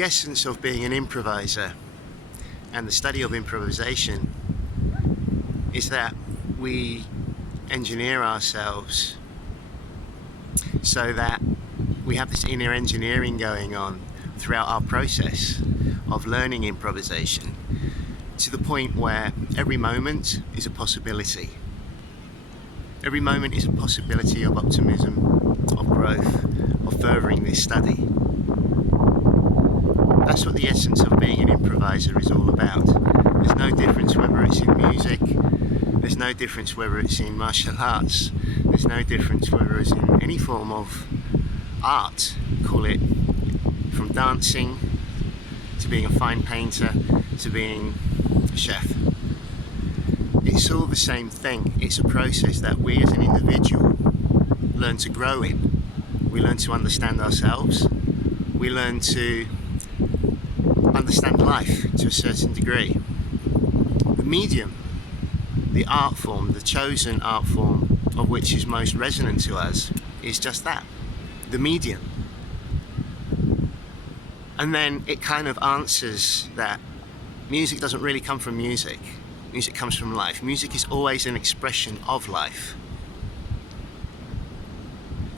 The essence of being an improviser and the study of improvisation is that we engineer ourselves so that we have this inner engineering going on throughout our process of learning improvisation, to the point where every moment is a possibility. Every moment is a possibility of optimism, of growth, of furthering this study. That's what the essence of being an improviser is all about. There's no difference whether it's in music, there's no difference whether it's in martial arts, there's no difference whether it's in any form of art, call it from dancing to being a fine painter to being a chef. It's all the same thing. It's a process that we as an individual learn to grow in. We learn to understand ourselves. We learn to understand life to a certain degree. The medium, the art form, the chosen art form of which is most resonant to us is just that, the medium. And then it kind of answers that music doesn't really come from music. Music comes from life. Music is always an expression of life.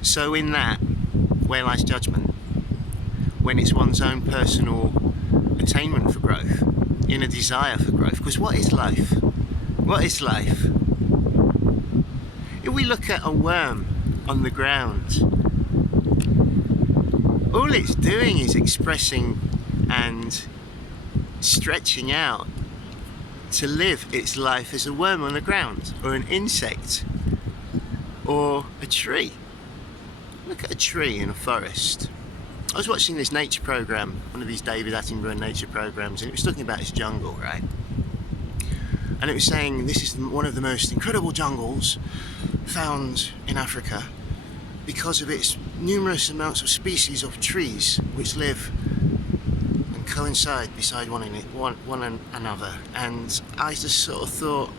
So in that, where lies judgment? When it's one's own personal attainment for growth, in a desire for growth. Because what is life? What is life? If we look at a worm on the ground, all it's doing is expressing and stretching out to live its life as a worm on the ground, or an insect, or a tree. Look at a tree in a forest. I was watching this nature program, one of these David Attenborough nature programs, and it was talking about his jungle, right? And it was saying this is one of the most incredible jungles found in Africa because of its numerous amounts of species of trees which live and coincide beside one another. And I just sort of thought,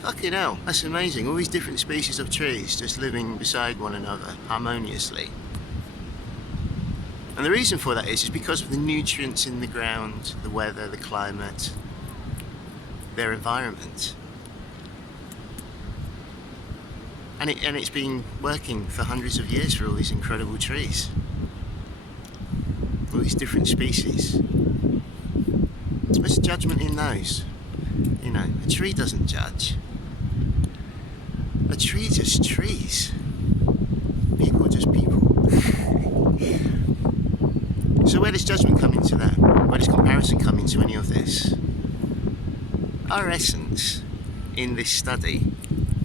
fucking hell, that's amazing. All these different species of trees just living beside one another harmoniously. And the reason for that is because of the nutrients in the ground, the weather, the climate, their environment. And it's been working for hundreds of years for all these incredible trees. All these different species. Where's the judgment in those? You know, a tree doesn't judge. A tree just trees. People just people. So where does judgment come into that? Where does comparison come into any of this? Our essence in this study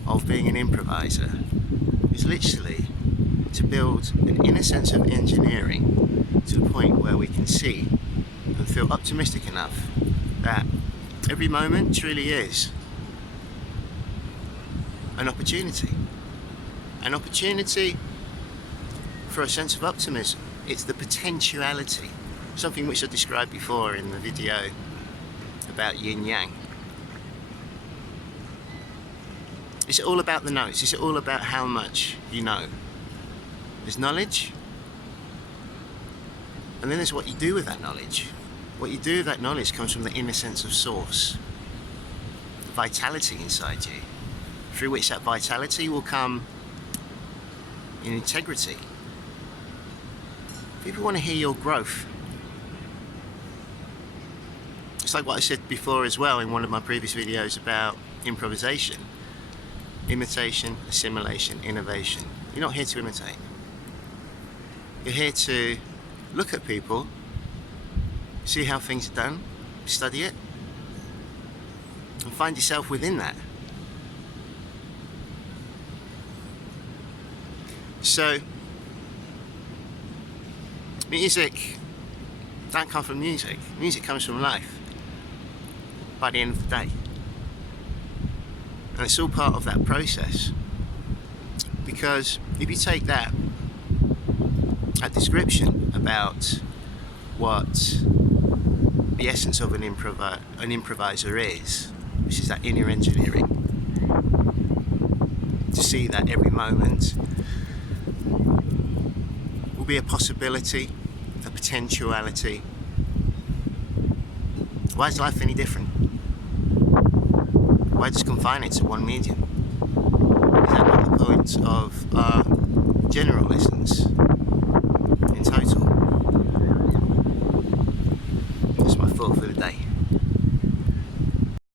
of being an improviser is literally to build an inner sense of engineering to the point where we can see and feel optimistic enough that every moment truly is an opportunity. An opportunity for a sense of optimism. It's the potentiality, something which I described before in the video about yin-yang. Is it all about the notes? Is it all about how much you know? There's knowledge, and then there's what you do with that knowledge. What you do with that knowledge comes from the inner sense of source, the vitality inside you, through which that vitality will come in integrity. People want to hear your growth. It's like what I said before as well in one of my previous videos about improvisation. Imitation, assimilation, innovation. You're not here to imitate. You're here to look at people, see how things are done, study it, and find yourself within that. So, music don't come from music. Music comes from life by the end of the day. And it's all part of that process. Because if you take that description about what the essence of an improviser is, which is that inner engineering, to see that every moment will be a possibility, a potentiality, Why is life any different? Why just confine it to one medium? Is that not the point of our general lessons?